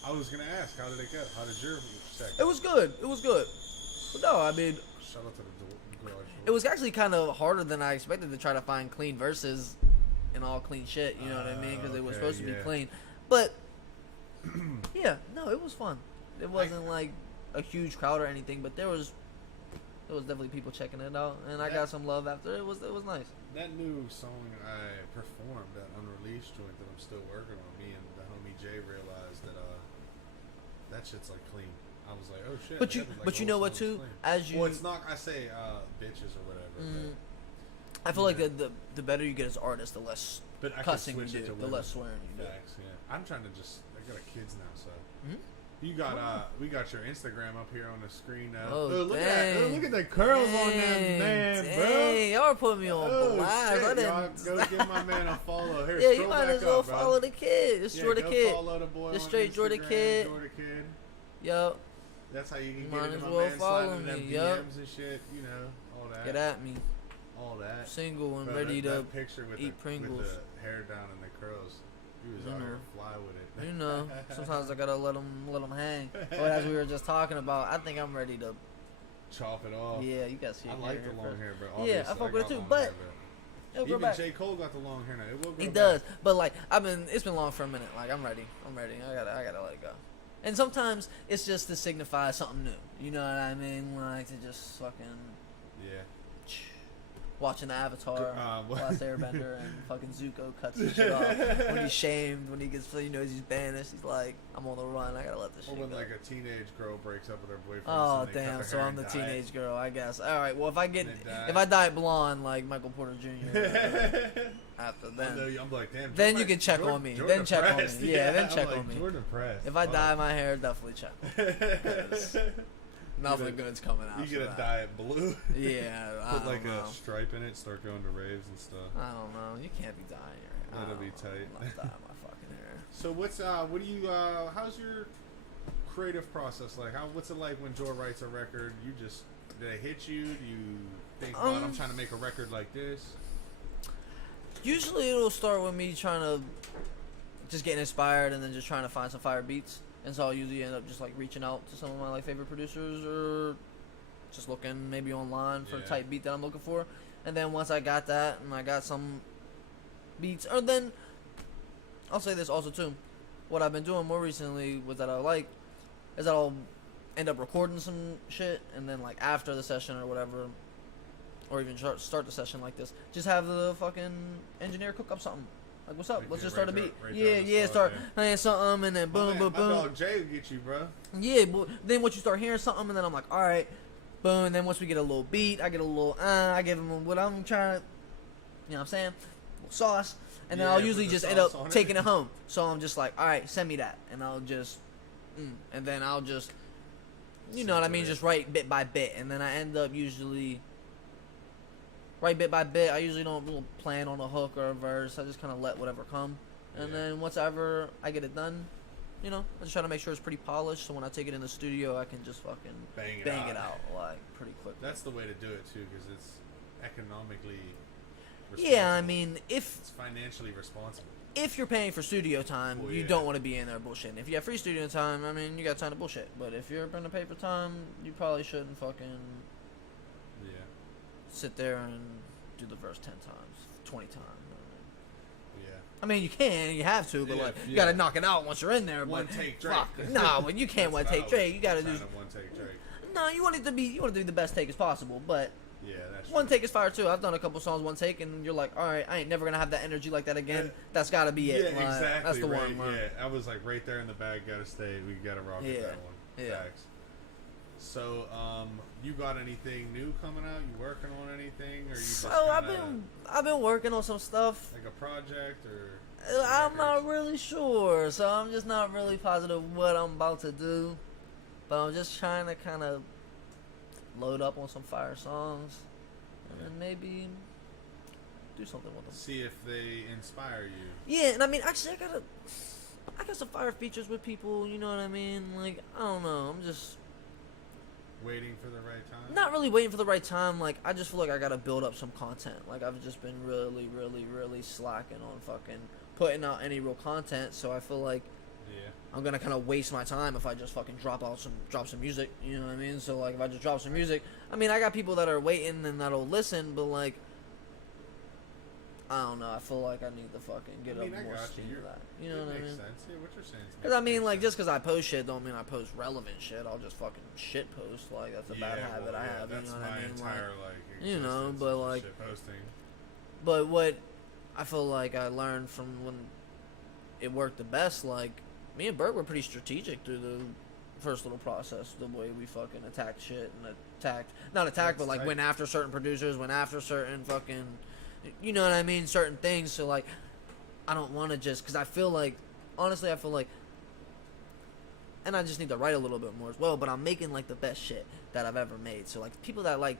I was gonna ask, how did it go? How did your set It was good. But no, I mean, Shout out to the garage. it was actually kind of harder than I expected to try to find clean verses and all clean shit. You know what I mean? Because it was Okay, supposed to be yeah. clean. But yeah, no, it was fun. It wasn't like a huge crowd or anything, but there was definitely people checking it out, and I got some love after. It was nice. That new song I performed, that unreleased joint that I'm still working on, me and the homie Jay realized that shit's like clean. I was like, oh shit. But they you have, like, but you whole know what songs too? clean. As you, Well, it's not. I say bitches or whatever. I feel like the better you get as artist, the less But I could cussing you switch it do, to the women. less swearing you do. Facts, yeah. I'm trying to I got kids now, so. Hmm? You got we got your Instagram up here on the screen now. Oh, look at that! dang. Look at the curls on that man, bro. Dang, y'all are putting me on Oh blast. I shit! didn't. Y'all go give my man a follow. Here, Yeah, you scroll might back as well up, bro. follow the kid. Just Yeah, Jordan go Kid. follow the boy Just on straight Jordan Instagram, Kid. Jordan Kid. Yo, That's how you can Might get into as my well man follow sliding them me, yup. DMs and shit. You know, all that. get at me. all that. Single and Bro, ready that to picture with eat the, Pringles. with the hair down and the curls. He was You out know. here fly with it. You know, sometimes I gotta let them hang. But as we were just talking about, I think I'm ready to. Chop it off. Yeah, you guys see. I like the long hair, bro. Yeah, I Obviously, fuck with it got too, long but hair, it'll grow even back. J. Cole got the long hair now. It will grow He back. does, but like it's been long for a minute. Like I'm ready. I gotta let it go. And sometimes it's just to signify something new. You know what I mean? Like to just fucking Yeah. watching the Avatar, what- Last Airbender, and fucking Zuko cuts his shit off when he's shamed, when he gets, he's banished. He's like, I'm on the run. I gotta let this Or shit when go. like a teenage girl breaks up with her boyfriend. Oh so they cut damn! their So hair I'm the and dye it. teenage girl, I guess. All right. Well, if I get, And they die. if I dye blonde like Michael Porter Jr. after I know then, I'm like, damn. then Jordan- you can check Jordan- on me. Jordan Then check on me. pressed. Yeah, then I'm check like, on me. Jordan pressed. if I Fuck. dye my hair, definitely check on me. Nothing get a- good's coming out. You for get a that. dye it blue. Yeah, I Put don't like know. a stripe in it. Start going to raves and stuff. I don't know. You can't be dyeing your hair. That'll I be don't know. tight. I'm not dyeing my fucking hair. So what do you how's your creative process like? What's it like when Joe writes a record? Did it hit you? Do you think about I'm trying to make a record like this? Usually it'll start with me trying to just getting inspired and then just trying to find some fire beats. And so I'll usually end up just like reaching out to some of my like favorite producers or just looking maybe online for a Yeah. type beat that I'm looking for. And then once I got that and I got some beats, or then I'll say this also too. What I've been doing more recently is that I'll end up recording some shit and then like after the session or whatever, or even start the session like this, just have the fucking engineer cook up something. Like, what's up? Like, Let's yeah, just start a right beat. there- right there on the Yeah, spot, start yeah. playing something and then boom, boom, My boom. dog Jay will get you, bro. Yeah, but then once you start hearing something, and then I'm like, all right, boom. And then once we get a little beat, I get a little, I give him what I'm trying to, you know what I'm saying? A little sauce. And then Yeah, I'll put usually the just end sauce up on it. taking it home. So I'm just like, all right, send me that. And I'll just, and then I'll just, you know what I mean? Just write bit by bit. And then I end up usually, write bit by bit. I usually don't really plan on a hook or a verse. I just kind of let whatever come. And Yeah. then once ever I get it done, you know, I just try to make sure it's pretty polished. So when I take it in the studio, I can just fucking Bang it bang out. it out like pretty quick. That's the way to do it too, because it's economically. Yeah, I responsible. mean, It's financially responsible. if you're paying for studio time, Well, you yeah. don't want to be in there bullshitting. If you have free studio time, I mean, you got time to bullshit. But if you're going to pay for time, you probably shouldn't fucking Yeah. sit there and do the verse 10 times, 20 times. Yeah. I mean, you can, you have to, but Yeah, like, you yeah. gotta knock it out once you're in there. One but take Drake. fuck, no, but you can't one That's take what I Drake. was You gotta trying do. to one take Drake. No, you want it to be the best take as possible. But Yeah, that's one true. take is fire too. I've done a couple songs one take, and you're like, all right, I ain't never gonna have that energy like that again. Yeah. That's gotta be Yeah, it. Like, exactly. That's the right. one. Man. Yeah, I was like right there in the bag. Gotta stay. We gotta rock with Yeah. that one. Yeah. Facts. So, you got anything new coming out? You working on anything, or you just So kinda, I've been working on some stuff. like a project, or I'm not records? really sure, so I'm just not really positive what I'm about to do. But I'm just trying to kind of load up on some fire songs, and then maybe do something with them. See if they inspire you. Yeah, and I mean, actually, I got some fire features with people. You know what I mean? Like, I don't know. I'm just Waiting for the right time. not really waiting for the right time. Like, I just feel like I gotta build up some content. Like, I've just been really, really, really slacking on fucking putting out any real content. So I feel like Yeah. I'm gonna kind of waste my time if I just fucking drop some music. You know what I mean? So like, if I just drop some music, I mean, I got people that are waiting and that'll listen, but like, I don't know. I feel like I need to fucking get I mean, up I more got steam you. to that. You know what I Makes mean? sense. Yeah, what you're saying. Because I mean, like, just because I post shit don't mean I post relevant shit. I'll just fucking shit post. Like, that's a bad habit I have. That's you know what my I mean? entire Like, you know, existence but is like, shit posting. but what I feel like I learned from when it worked the best, like, me and Bert were pretty strategic through the first little process, the way we fucking attacked shit and not attacked, but like tight. went after certain producers, went after certain fucking, you know what I mean, certain things. So like, I don't want to just, because I feel like, honestly, I feel like, and I just need to write a little bit more as well, but I'm making like the best shit that I've ever made. So like, people that like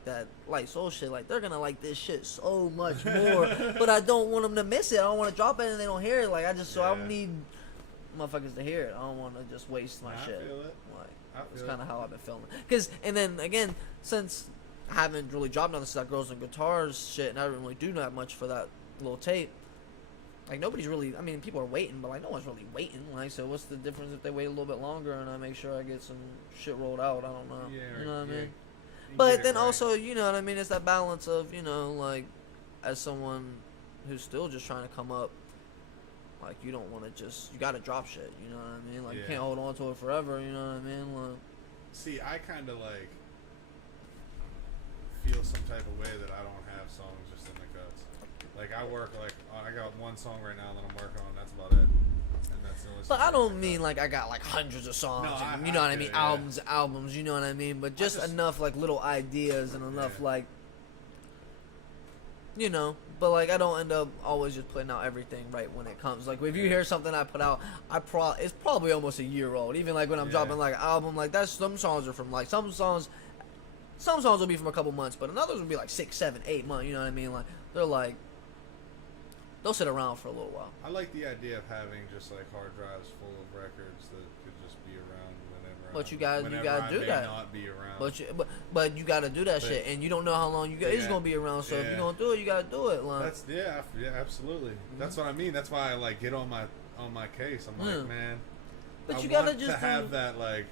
soul shit, like, they're gonna like this shit so much more. But I don't want them to miss it. I don't want to drop it and they don't hear it. Like, I Yeah. need motherfuckers to hear it. I don't want to just waste my I shit. feel it. Like, I that's feel kind it. of how I've been feeling. Cause, and then again, since I haven't really dropped nothing since that Girls and Guitars shit, and I didn't really do that much for that little tape. Like, nobody's really, I mean, people are waiting, but like, no one's really waiting. Like, so what's the difference if they wait a little bit longer and I make sure I get some shit rolled out? I don't know. Yeah, You know what I yeah. mean? You But get it then right. also, you know what I mean, it's that balance of, you know, like, as someone who's still just trying to come up, like, you don't want to just, you got to drop shit, you know what I mean? Like, you Yeah. can't hold on to it forever, you know what I mean? Like, See, I kind of like feel some type of way that I don't have songs just in the guts. Like, I work like I got one song right now that I'm working on. That's about it. And that's the only but song I don't in the mean gut. like I got like hundreds of songs, No, and, I- you know I what I feel mean? it, yeah. Albums, you know what I mean? But just just- enough like little ideas and enough Yeah. like, you know, but like I don't end up always just putting out everything right when it comes. Like if you hear something I put out, it's probably almost a year old. Even like when I'm Yeah. dropping like an album, like that's some songs are from like some songs will be from a couple months, but others will be like 6, 7, 8 months. You know what I mean? Like they're like they'll sit around for a little while. I like the idea of having just like hard drives full of records that could just be around whenever. But you gotta I do may that. Not be around. But you gotta do that But- shit, and you don't know how long it's Yeah. gonna be around. So if Yeah. you're gonna do it, you gotta do it. Like, That's yeah, absolutely. That's what I mean. That's why I like get on my case. I'm Yeah. like, man, but I you gotta want just to have do, that like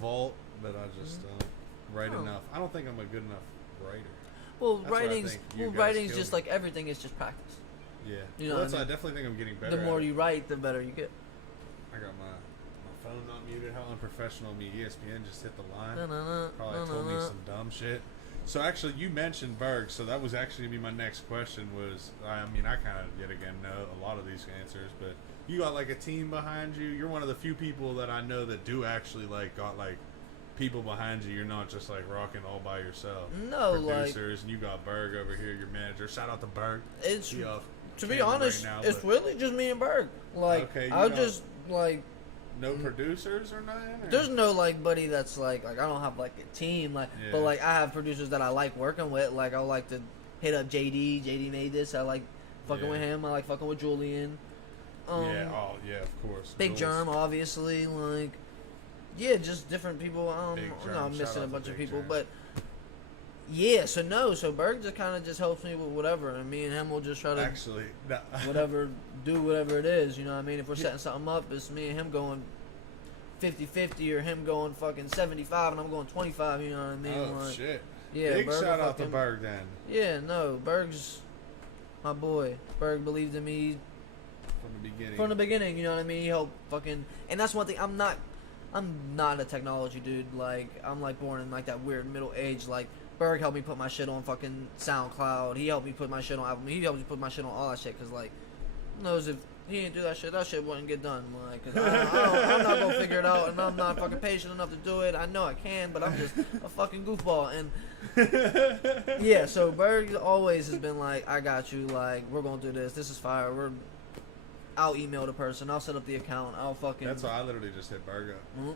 vault, but I just don't write Oh. enough. I don't think I'm a good enough writer. well, that's what I writing's think you guys writing's killed just me. like everything is just practice. Yeah, You know well, what I I mean? definitely think I'm getting better. The more at it. you write, the better you get. I got my phone not muted. How unprofessional of me. ESPN just hit the line. Na-na-na, Probably told me na-na-na. some dumb shit. So actually, you mentioned Berg, so that was actually gonna be my next question. Was I mean, I kind of yet again know a lot of these answers, but you got like a team behind you. You're one of the few people that I know that do actually like got like people behind you. You're not just like rocking all by yourself. No, like Producers, and you got Berg over here, your manager. Shout out to Berg. it's He off to be camera honest, right now, it's but really just me and Berg. Like Okay, you I'll know- just like no producers or nothing. Or? there's no like buddy that's like I don't have like a team like but Yeah. like I have producers that I like working with. Like I like to hit up JD made this. I like fucking Yeah. with him. I like fucking with Julian. Yeah. Oh yeah, of course. Big Jules. Germ, obviously, like, yeah, just different people. Big I'm Germ, not shout missing out a to bunch of Big people, Germ. but so Berg just kind of just helps me with whatever, and me and him will just try to Actually, no. do whatever it is. You know what I mean? If we're setting something up, it's me and him going 50-50 or him going fucking 75 and I'm going 25. You know what I mean? Oh Like, shit! yeah, Big Berg shout out to fucking- Berg then. Yeah, no, Berg's my boy. Berg believed in me From the beginning. from the beginning, you know what I mean? He helped fucking, and that's one thing. I'm not a technology dude. Like I'm like born in like that weird middle age. Like Berg helped me put my shit on fucking SoundCloud. He helped me put my shit on Apple. He helped me put my shit on all that shit. Cause like, who knows if he didn't do that shit wouldn't get done. Like, 'cause I'm not gonna figure it out, and I'm not fucking patient enough to do it. I know I can, but I'm just a fucking goofball. And yeah, so Berg always has been like, I got you. Like, we're gonna do this. This is fire. I'll email the person. I'll set up the account. I'll fucking. That's why I literally just hit Virgo.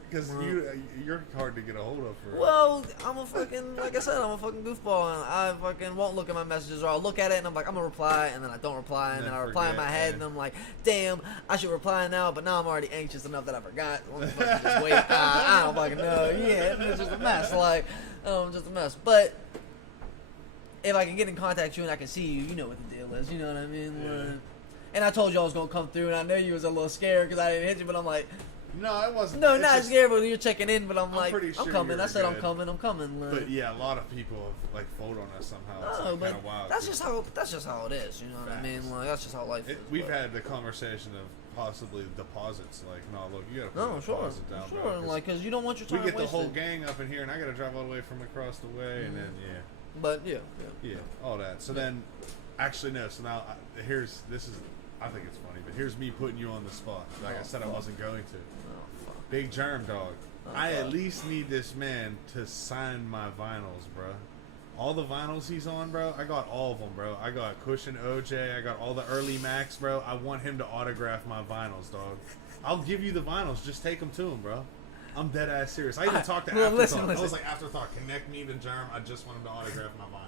Because Mhm. you're hard to get a hold of for. Well, I'm a fucking, like I said, I'm a fucking goofball, and I fucking won't look at my messages, or I'll look at it and I'm like, I'm gonna reply, and then I don't reply, and then I reply in my head, and I'm like, damn, I should reply now, but now I'm already anxious enough that I forgot. Let me fucking just wait. I don't fucking know. Yeah, it's just a mess. Like, just a mess. But if I can get in contact with you and I can see you, you know what the deal is. You know what I mean? Yeah. Like, and I told you I was gonna come through, and I know you was a little scared because I didn't hit you, but I'm like, No, it wasn't. no, it's not just- scared, but you're checking in, but I'm like, pretty I'm sure coming. you I were said I'm good. coming. I'm coming. Like, But yeah, a lot of people have like fold on us somehow. It's no, like, but kind of wild. that's just how it is. You know what I mean? Facts. Like that's just how life is. We've but- had the conversation of possibly deposits. Like, no, look, you gotta put no, a sure, deposit down, sure, bro. 'cause like because you don't want your we time get the wasted. whole gang up in here, and I gotta drive all the way from across the way, and then But yeah. yeah, all that. So then, actually no. So now I think it's funny, but here's me putting you on the spot. Like I said, I wasn't going to. Oh, fuck. Big Germ Dog. Oh, I at fuck. least need this man to sign my vinyls, bro. All the vinyls he's on, bro. I got all of them, bro. I got Cushion OJ. I got all the early Macs, bro. I want him to autograph my vinyls, dog. I'll give you the vinyls. Just take them to him, bro. I'm dead ass serious. I even talked to Well, Afterthought. listen. I was like, Afterthought, connect me to Germ. I just want him to autograph my vinyls.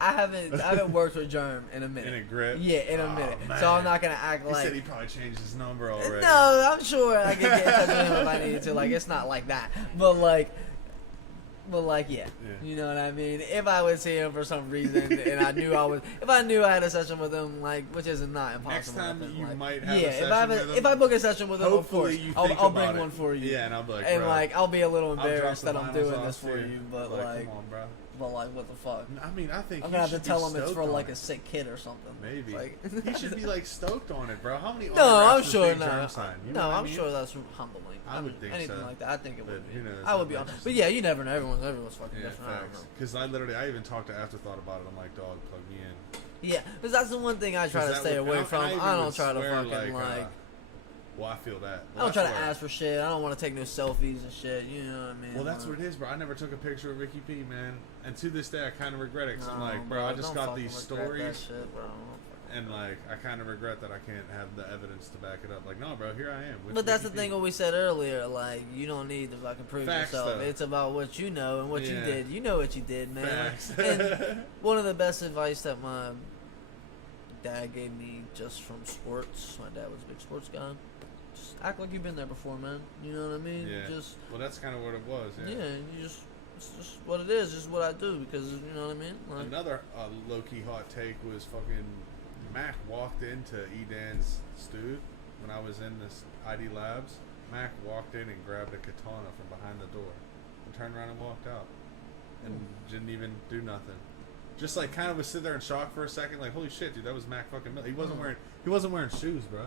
I haven't worked with Germ in a minute. In a grip? Yeah, in a Oh, minute. man. So I'm not gonna act He like. said he probably changed his number already. No, I'm sure I could get in touch with him if I needed to. Like, it's not like that. But like, yeah. You know what I mean? If I would see him for some reason, and if I knew I had a session with him, like, which is not impossible. Next time I think, you like, might have a yeah, session with him, if I book a session with him, of hopefully course, you I'll think bring about one it. for you. Yeah, and I'll be like, and bro, like, I'll be a little I'll drop embarrassed the that I'm vinyls doing off this for too. you, but like, come on, bro. what the fuck? I mean, I think I'm he gonna have to should be tell him it's stoked for on like it. a sick kid or something. Maybe Like, he should be like stoked on it, bro. How many? no, I'm autographs does sure Big Germ not. sign? You know No, what I I'm mean? sure that's humbling. I would think anything so. like that. I think it But would be. who knows? I would be Not honest. much. But yeah, you never know. Everyone's fucking Yeah, different. I don't facts. know. Because I even talked to Afterthought about it. I'm like, dog, plug me in. Yeah, because that's the one thing I try to that stay would- away and from. even I don't would try to swear, fucking like. Well, I feel that. I don't try to ask for shit. I don't want to take no selfies and shit. You know what I mean? Well, that's Like, what it is, bro. I never took a picture of Ricky P, man. And to this day, I kind of regret it. Because I'm no, like, bro, I just don't got fucking these regret that stories. shit, bro. And like, I kind of regret that I can't have the evidence to back it up. Like, no, bro, here I am. With But that's the Ricky thing P. what we said earlier. Like, you don't need to fucking prove Facts, yourself. though. It's about what you know and what you Yeah. did. You know what you did, man. Facts. And one of the best advice that my dad gave me just from sports. My dad was a big sports guy. Just act like you've been there before, man. You know what I mean? Yeah. Just Well, that's kind of what it was. Yeah. it's just what it is. Just what I do because you know what I mean. Like, Another low key hot take was fucking Mac walked into Edan's stew when I was in this ID Labs. Mac walked in and grabbed a katana from behind the door and turned around and walked out and didn't even do nothing. Just like kind of was sitting there in shock for a second, like holy shit, dude, that was Mac fucking Miller. He wasn't wearing shoes, bro.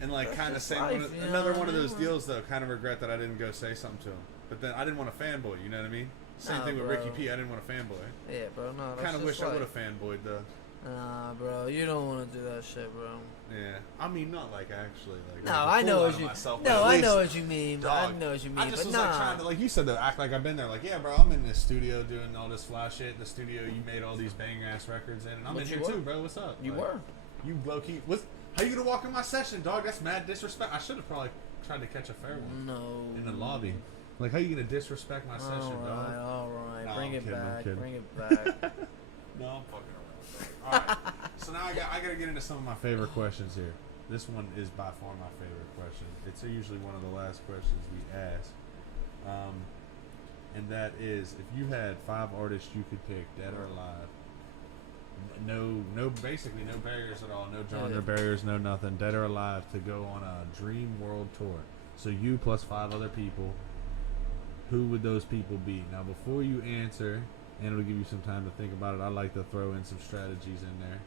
And like That's kind of just saying life, you know another what one I of those mean? deals though. Kind of regret that I didn't go say something to him. But then I didn't want to fanboy. You know what I mean? Same Nah, thing with bro. Ricky P. I didn't want to fanboy. yeah, bro. No, that's Kind of just wish I would life. have fanboyed though. Nah, bro. You don't want to do that shit, bro. Yeah, I mean not like actually like. No, make a I fool know out what of you. myself, but No, at I least, know what you mean. But I dog, know what you mean. I just but was nah. like trying to, like you said, though, act like I've been there. Like, yeah, bro, I'm in this studio doing all this fly shit. In the studio, you made all these bang ass records in, and I'm But in you here were. too, bro. What's up? You Like, were. You low key. How you gonna walk in my session, dog? That's mad disrespect. I should have probably tried to catch a fair one No. in the lobby. Like, how you gonna disrespect my session, dog? All right. No, Bring I'm it kidding, I'm back. kidding. Bring it back. No, I'm fucking around. All right. So now I gotta get into some of my favorite questions here. This one is by far my favorite question. It's usually one of the last questions we ask. And that is, if you had 5 artists you could pick, dead or alive, basically no barriers at all, no genre barriers, no nothing, dead or alive, to go on a dream world tour. So you plus 5 other people, who would those people be? Now, before you answer, and it'll give you some time to think about it, I like to throw in some strategies in there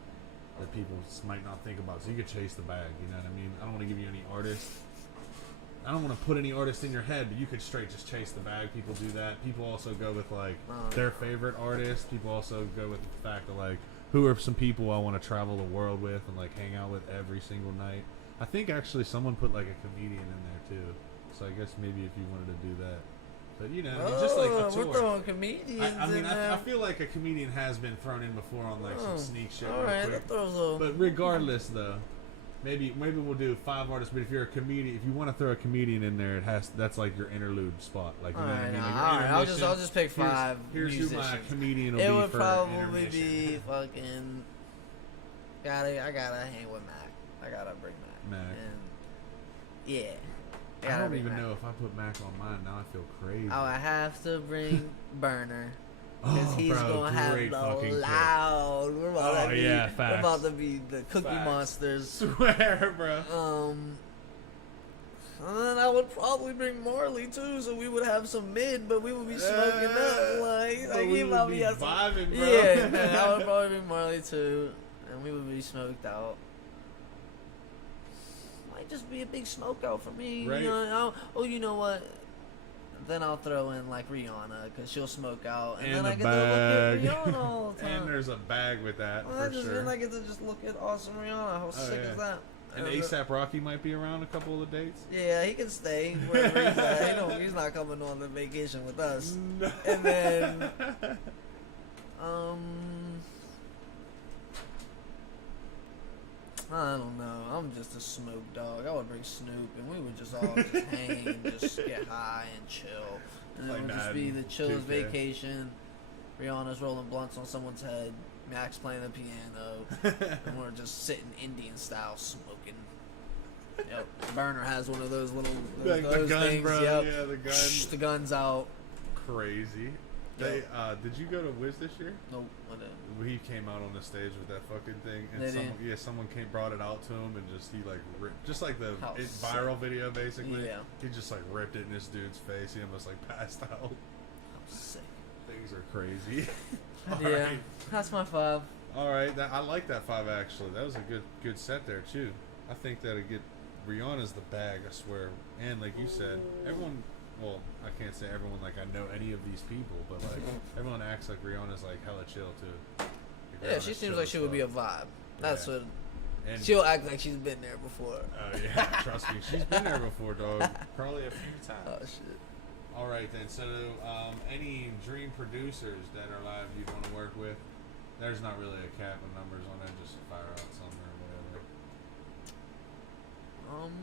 that people might not think about. So you could chase the bag, you know what I mean? I don't want to give you any artists. I don't want to put any artist in your head, but you could straight just chase the bag. People do that. People also go with like their favorite artists. People also go with the fact of like, who are some people I want to travel the world with and like hang out with every single night. I think actually someone put like a comedian in there too. So I guess maybe if you wanted to do that. But you know, I mean, just like a tour. We're throwing comedians I mean, in there. I feel like a comedian has been thrown in before on like some sneak shit. All real right, quick. that throws a. But regardless, though, maybe we'll do 5 artists. But if you're a comedian, if you want to throw a comedian in there, that's like your interlude spot. Like you know what I mean? Like your alright. I'll intermission. just pick 5 Here's who musicians. my comedian will It be would for probably intermission. be fucking. I gotta hang with Mac. I gotta bring Mac. Mac. And yeah. I gotta don't bring even Mac. know if I put Mac on mine. Now I feel crazy. I would have to bring Burner. Because Oh, he's bro, gonna have great the fucking pick. loud. We're about Oh, to be, yeah, we're facts. about to be the Cookie Facts. Monsters. Swear, bro. And then I would probably bring Marley too, so we would have some mid, but we would be smoking up like we he would might be be at some- vibing, bro. Yeah, man, I would probably bring Marley too, and we would be smoked out. Might just be a big smoke out for me. Right. You know, you know what? Then I'll throw in like Rihanna because she'll smoke out, and And then I the get bag. to look at Rihanna all the time. And there's a bag with that Well, for sure. then I get to just look at awesome Rihanna. How sick yeah. is that? And ASAP Rocky might be around a couple of dates. Yeah, he can stay wherever he's at. He's not coming on the vacation with us. And then, I don't know. I'm just a smoke dog. I would bring Snoop, and we would just all just hang and just get high and chill. And it Like would just be the Madden, chillest 2K. vacation. Rihanna's rolling blunts on someone's head. Max playing the piano. And we're just sitting Indian style smoking. Yep. Burner has one of those little Like the those gun, things. bro. Yep. Yeah, the gun. Shh, the gun's out. Crazy. They did you go to Wiz this year? Nope. Whatever. He came out on the stage with that fucking thing, and Did he? someone brought it out to him, and he like ripped, just like the How viral video basically. Yeah. He just like ripped it in this dude's face. He almost like passed out. I'm sick. Things are crazy. Yeah. Alright. That's my 5. All right, I like that 5 actually. That was a good set there too. I think that'll get Rihanna's the bag. I swear. And like you said, everyone. Well, I can't say everyone like I know any of these people, but like everyone acts like Rihanna's like hella chill too. Like, Yeah, Rihanna's she seems chill like as she would be a fuck. vibe. That's Yeah. what. And She'll act like she's been there before. oh yeah, trust me, she's been there before, dog. Probably a few times. Oh shit. All right then. So, any dream producers that are live you'd want to work with? There's not really a cap of numbers on that. Just fire out somewhere or whatever.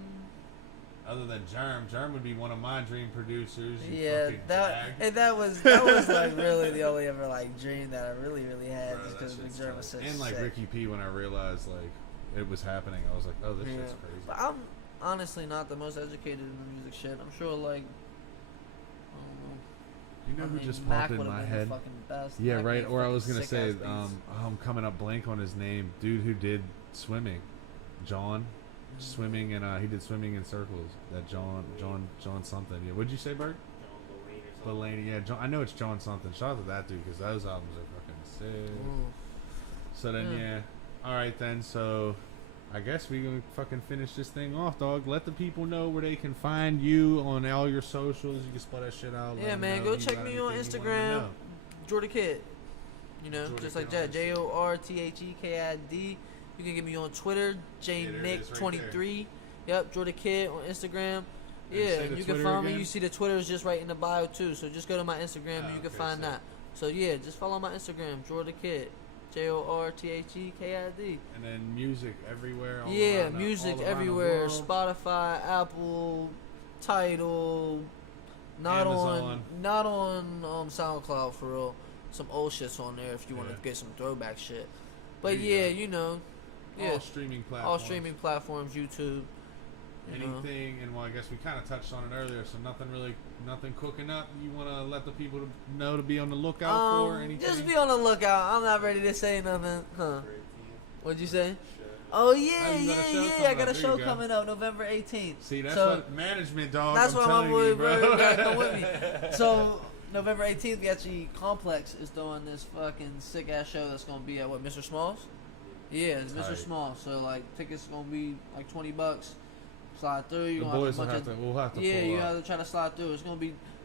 Other than Germ would be one of my dream producers. You Yeah, fucking that jag. that was like really the only ever like dream that I really had Bro, just that because shit's Big Jerm dope. was so and like sick. Ricky P, when I realized like it was happening, I was like, oh, this Yeah. shit's crazy. But I'm honestly not the most educated in the music shit. I'm sure like I don't know. You know I who mean, just Mac popped in would've my been the head? fucking best. Yeah, Mac right. made Or I fucking was gonna say, sick-ass beats. I'm coming up blank on his name. Dude who did swimming, John, swimming, and he did swimming in circles. That John something. Yeah, what'd you say, Bert? John Mulaney or something. Mulaney. Yeah, John. I know it's John something. Shout out to that dude because those albums are fucking sick. Ooh. So then, Yeah. yeah. All right then. So, I guess we gonna fucking finish this thing off, dog. Let the people know where they can find you on all your socials. You can spell that shit out. let Yeah, them man, know go you check got me on anything you want 'em to Instagram, know. Jordan Kid. You know, Jordan just Kid like on that. JORTHEKID. You can get me on Twitter, Yeah, there it is right JNick23. Yep, Jordan Kid on Instagram. And Yeah, say and the you can Twitter find me. again. You see the Twitter is just right in the bio too. So just go to my Instagram and you can okay, find so- that. So yeah, just follow my Instagram, Jordan Kid. JORTHEKID. And then music everywhere. all Yeah, around the- music all around the everywhere. world. Spotify, Apple, Tidal. Amazon. Not on SoundCloud for real. Some old shit's on there if you want to Yeah. get some throwback shit. But There you yeah, go. you know, yeah, All streaming platforms. all streaming platforms, YouTube. You know. Anything, and well, I guess we kind of touched on it earlier. So nothing cooking up. You want to let the people know to be on the lookout for anything? Just be on the lookout. I'm not ready to say nothing. Huh? 18th. What'd you say? Show. Oh yeah, Oh, you got a show yeah. coming I got up. a There show you go. coming up November 18th. See, that's So- what management, dog. That's I'm why my telling boy you, bro. Bird gotta come with me. So November 18th, we actually Complex is doing this fucking sick ass show that's gonna be at what, Mr. Smalls? Yeah, it's Mr. Tight. Smalls. So like tickets gonna be like $20. Slide through. The You gonna boys will have a have bunch to. We'll have to. of, yeah, pull you up. have to try to slide through.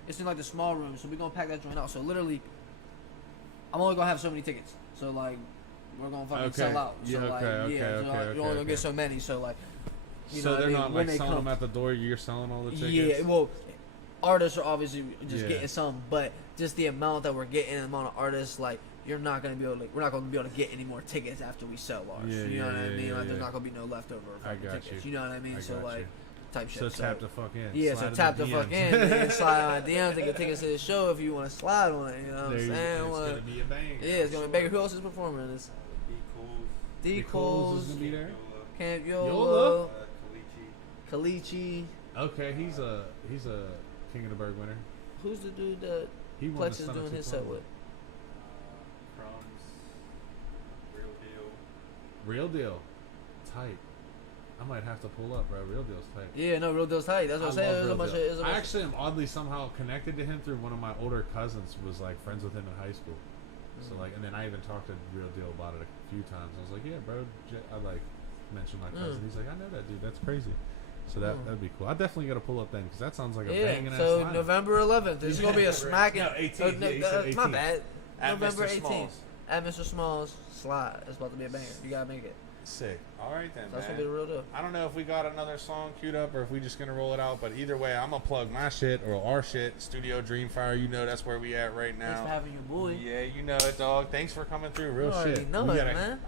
It's in like the small room, so we're gonna pack that joint out. So literally, I'm only gonna have so many tickets. So like, we're gonna fucking Okay. sell out. So Yeah, like, okay, yeah, so okay, like, okay, you're only gonna okay. get so many. So like, you So know what I they're mean? not When like they selling come- them at the door. You're selling all the tickets. Yeah, well, artists are obviously just Yeah. getting some, but just the amount that we're getting, the amount of artists, like you're not gonna be able to, we're not gonna be able to get any more tickets after we sell ours. Yeah, you know what I yeah, mean? yeah, Like, there's yeah. not gonna be no leftover I fucking got tickets. you. You know what I mean? I So got like, you. type shit. So tap the fuck in. Yeah, Slide so in tap the DMs. fuck in, man. Slide on DMs to get tickets to the show if you want to slide on it. You know what There I'm you go. saying? It's Like, gonna be a bang. yeah, it's gonna be bigger. Who else is performing this? Be cool. D. Nicole's Coles, is gonna be there. Camp Yola? Yola, Kalichi. Kalichi. Okay, he's a King of the Berg winner. Who's the dude that He won Plex the is Son of doing his Tupac. set with? Crumbs. Real deal. Real deal, tight. I might have to pull up, bro. Real deal's tight. Yeah, no, Real Deal's tight. That's what I'm saying. There's a bunch of. There's a I bunch actually am oddly somehow connected to him through one of my older cousins who was like friends with him in high school. So like, and then I even talked to Real Deal about it a few times. I was like, yeah, bro. I like mentioned my cousin. He's like, I know that dude. That's crazy. So that'd be cool. I definitely got to pull up then because that sounds like a banging yeah. ass So lineup. November 11th. It's gonna be a smacking. No, 18th. Yeah, he said My 18th. bad. At November Mr. 18th. Smalls. At Mr. Smalls. Slide. It's about to be a banger. You gotta make it. Sick. All right then, That's man. gonna be the real deal. I don't know if we got another song queued up or if we just gonna roll it out, but either way, I'm gonna plug my shit or our shit. Studio Dreamfire, you know that's where we at right now. Thanks for having your boy. Yeah, you know it, dog. Thanks for coming through. Real You already shit. know we it, gotta, man.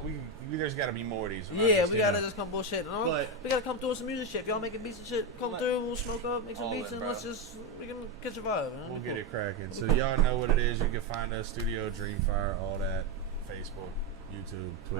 There's gotta be more of these. We're not Yeah, just, we you gotta know. just come bullshit. But- We gotta come through with some music shit. If y'all making beats and shit, come through. We'll smoke up, make some All beats, in, and bro. let's just we can catch a vibe. Man. We'll Be get cool. it cracking. So y'all know what it is. You can find us Studio Dreamfire, all that, Facebook, YouTube, Twitch.